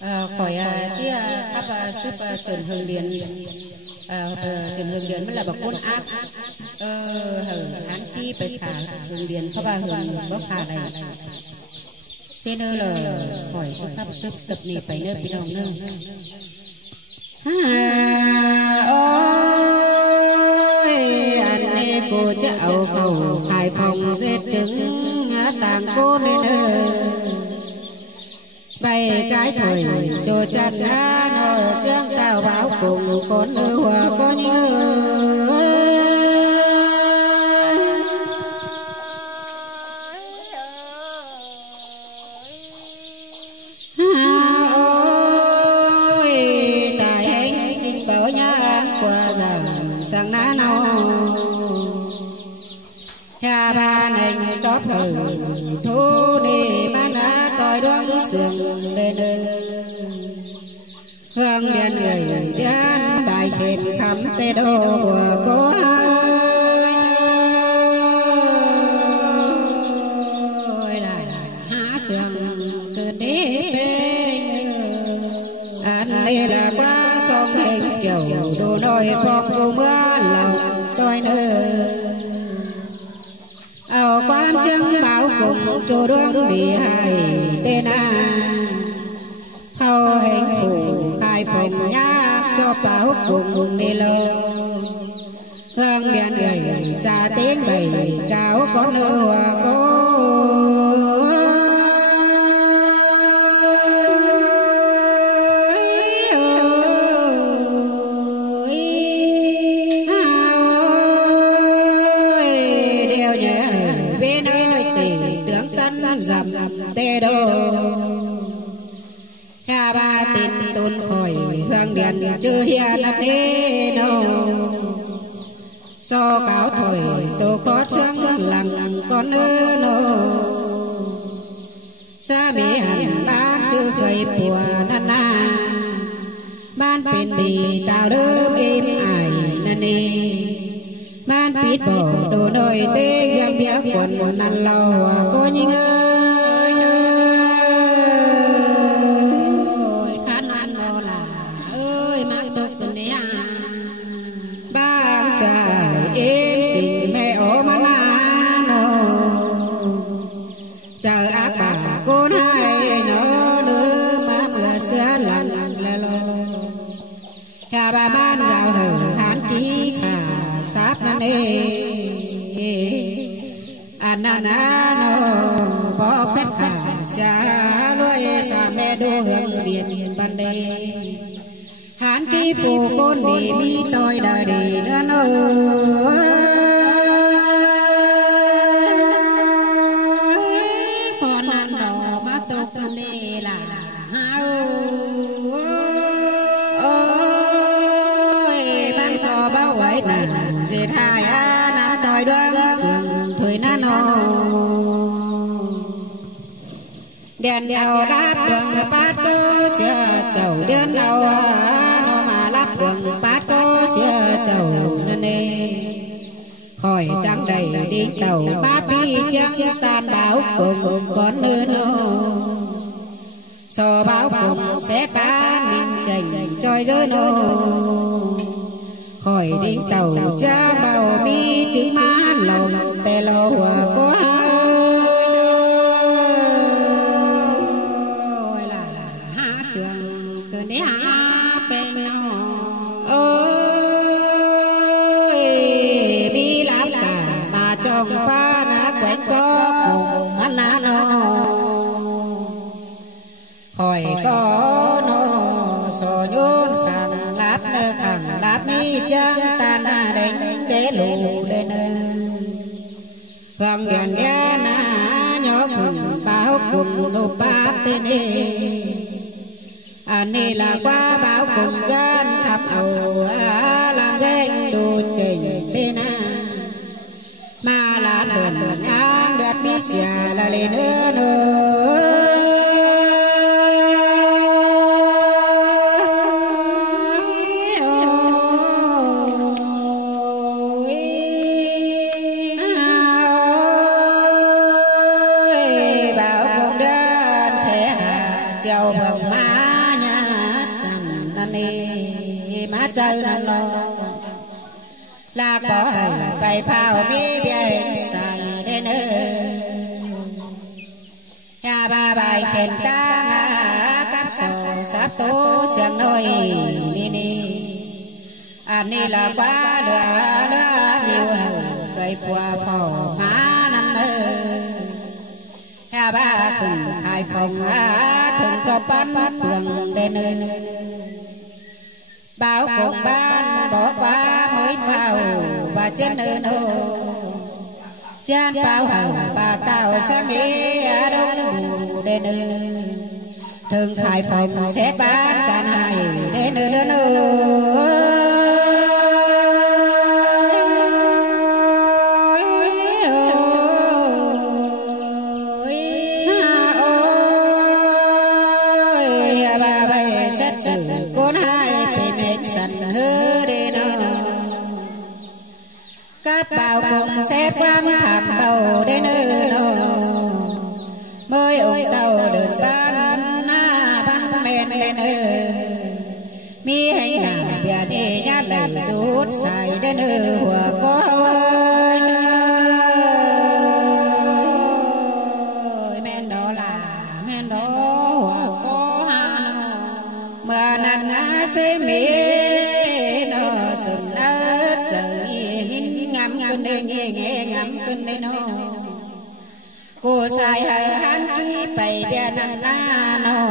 khỏi chia khắp suốt trần hương điền trần hương điền mới là bậc quân ác hán khi phải khả hương điền khắp hương bốc khả này trên nơi là khỏi cho khắp sức tập nị phải nơi bị đồng nơi ôi anh nê cô chảo khẩu Hải Phòng giết trứng tàng cô nên bày cái thời trồ chặt ra nồi trương tao báo cùng con nữ hòa có nhớ ôi tài hành chính cậu nhá qua giờ sang ná nâu nhà ba nành có thời thu đi bán đã tôi đoán sườn lên hương điện người đến bài khen khắm tê đô của cô ơi là há sườn cứ đế anh đây là quá sông hình kiểu đồ nồi phong cô mưa lòng tôi nơi quan chứng bảo cùng trô đoán đi hai tên hầu hình phủ khai phòng nhá cho bảo cùng đi lâu hương điện người trả tiếng bày cao có nữ hòa cô dầm tê đô hà ba tin tôn khỏi hương điện chưa hiền đế đâu so cáo thời tô có trương lặng con nữ nô xa mỹ hẳn ban chưa khởi bùa năn na ban phiền bì tạo đớm êm ải năn nê ban pít bỏ đồ nồi tê giang bia quần năn lâu cô nhinh ơi khán ăn đó là ơi mang tục tuần đấy ba xài em xì mẹ ố mà nô chờ ác bà cô hai nó đưa má mưa xưa lặng lè lô hà bà ban gạo hở hán tí khả sáp năn anh nó bỏ phép khả xa lối xa mẹ đô hương điện ban đê hán khi phù côn đi mi tôi đời đi nữa nô con ăn đỏ má tục đi là ôi ban có bao ấy nè dệt hai nà tôi đoán sườn thôi nà nô đèn đầu đáp đường người bát cô xưa chầu đèn đầu nó mà lắp đường bát cô xưa chầu nên nê khỏi trắng đầy đi tàu ba pi trắng tan báo cùng con nữ nô so báo cùng sẽ phá mình chành trôi dưới nô khỏi đi tàu cha bao mi trứng má lòng tè lô của ơi là hạ sườn từ đấy hạ bên nhau ơi bi lắm cả mà trong pha ná quanh có cùng ăn ná nô hỏi có nô so nhôn khẳng láp nơ khẳng láp ni chăng ta na đánh để lù lên vàng đèn đen nhỏ khẩn báo cùng nộp bát tên anh này là qua báo cùng dân khắp ẩu làm danh đồ trình tên mà là lần ang đẹp mi xà là lên nữa chầu bằng má năn nê má chơi năn lo là có bài phao mi bia xài đến nhà ba bài khen ta cắp sò sáp tố xiang nôi mini anh ni là quá lừa nhiều cây qua phò má năm nhà ba từng hai phòng thường có bán tường đến báo cùng ban bỏ qua mới phao và trên nơi nô chan bao hồng bà tàu sa mi đông đến thường hai phòng sẽ bán cả hai đến con hai bên sẵn hư đi nó các bao cùng xếp quam thảm bầu đến nó mới ủng tàu đường ban men lên mi hành nào bia đi nhát lại đút xài đến hòa có men đó là men đó hòa có mà năn sẽ mi nó sừng ớt trời ngắm cơn đê nghe ngắm cơn đê nó cô sai hờ hắn ký bày bia năn na nó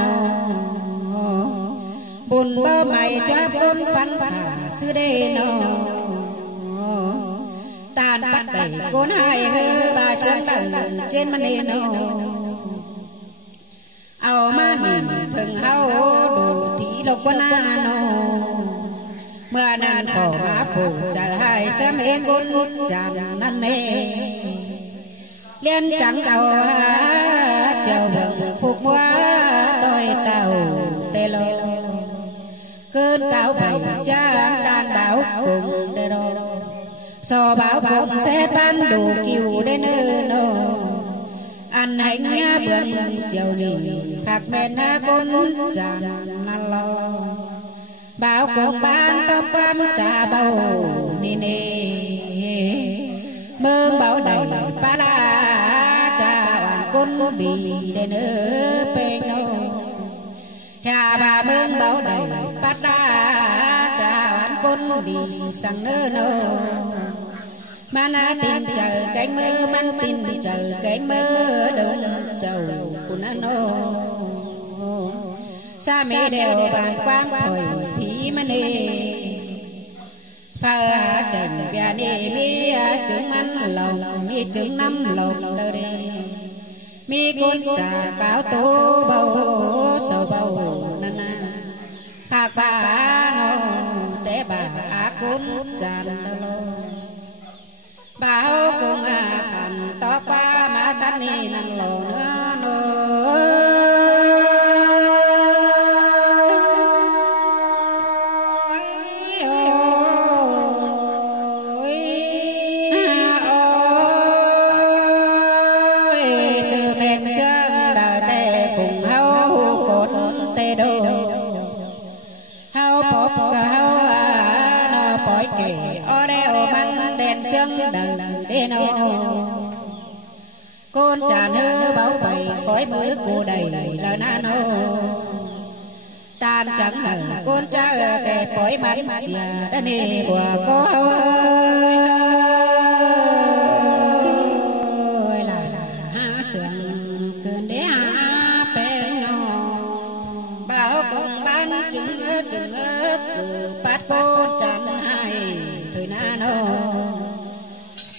buồn bơ mày cho bốn phán phả sư đê nó tàn bắt đẩy côn hai hư bà sương tử trên mặt đê nó ảo ma nhìn thường hao đủ thí lộc quan nó mưa nàn phổ má phủ trời hai sẽ mê côn chàng năn nê liên trắng chào hưởng phục hóa tôi tàu tê lô cơn cáo bảy cha tan báo cùng đê đô so báo cùng sẽ ban đủ kiều đến nô ăn hành bươn chiều gì khạc men côn chàng năn lo báo cùng ban tóc cam trà bầu nê nê mương báo đầy ba la cha hoàn côn đi đến pe nô nhà bà mương báo đầy ba la cha hoàn côn đi sang nơ nô man tin chờ cánh mơ man tin chờ cánh mơ đông trầu cún nô sa mê đều bàn quang thổi thí man nê phá trần bia nê mi trứng ăn lòng mi trứng năm lòng đời đi mi côn trà cáo tố bầu sầu bầu nana khạc bà nó té bà côn trà lô bảo cùng khăn to qua má sát nê năng lồ nữa nữa côn tràn hư bảo bày khói mưa cô đầy là na nô tan trắng hở côn cha kẻ khói bắn xìa đã nề quả có ơi là ha sườn cơn đế ha pe nô bảo cùng ban trứng từ bát côn tràn hai thời na nô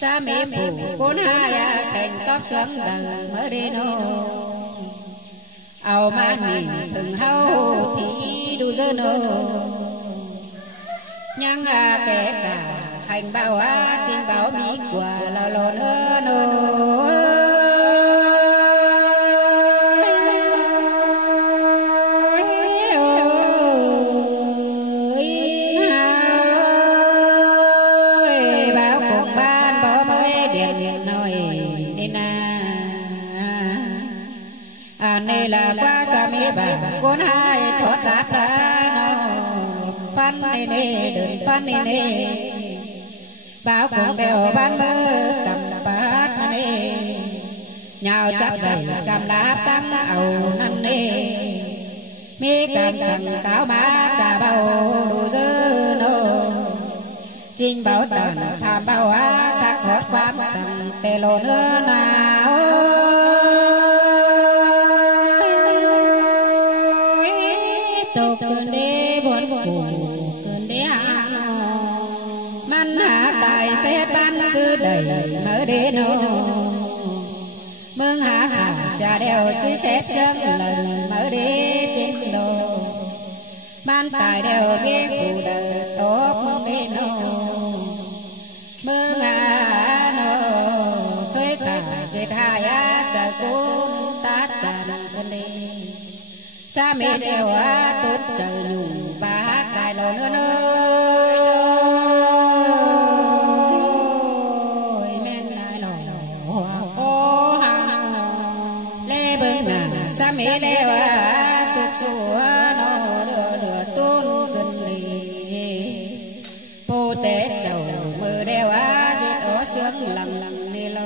sa mê phủ côn hai cành cóp sớm đằng mới đi nô ảo ma nhìn thường hao thì đủ dơ nô nhưng kể cả hành bao trên báo mỹ quả là lò nữa nô này là qua sa mi bà côn hai thoát đát nó nê nê đơn phan nê nê bao cùng đều ban mơ cầm bát mà nê nhào chắp đầy cầm lá tăng ẩu năn nê mi cầm sằng cáo má trà bao đủ dơ nô chinh bảo tần tham bao á sắc hót quám sằng tê lô nữa nào tổ cơn đế bốn buồn cơn đế hạ man hạ tài sẽ ban sư đầy mở đế nô mương hạ hạ xa đeo chứ xét sớm lần mở đế trên đồ ban tài đều biết phụ đời tốt mương đế nô mương hạ nô cưới cả dệt hai á trời cũng ta chẳng cơn đi xa mẹ đều á tốt trời nhung ba cài lò nữa nơi rồi men lại lò ô hàng lê bưng nàng xa mẹ đều á sụt sụa nó lừa lừa tôn cân đi bồ tết chầu mưa đều á dệt ó sướng lầm đi lo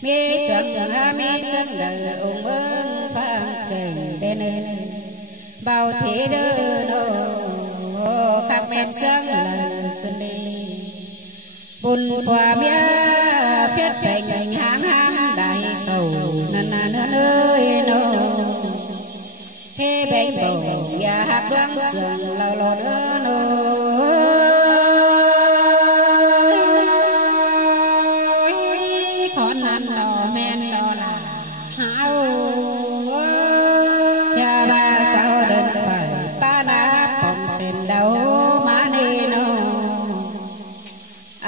mi sướng ha mi sướng đời ung bưng phang trình đen bao thế đơ nô các men sướng lời cơn đi bùn qua mía phết thành háng háng đại cầu năn năn nơi nô hê bánh bầu nhà hạt đoán sườn lò lò nữa nô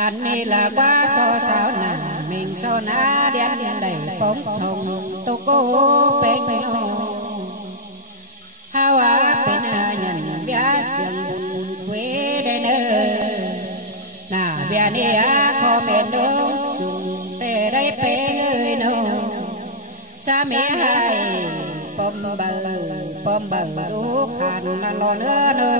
anh này là quá so sao nè mình so ná đen đen đầy bóng thùng tô cô bê nhô hao á bên nhận bia sương bùn quê đây nơ nà bia nè á khó mệt đông chung tê đây bê người nô xa mẹ hai bom bờ đu khăn là lò nữa nơ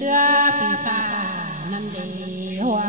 xưa phì phà nằm để hoa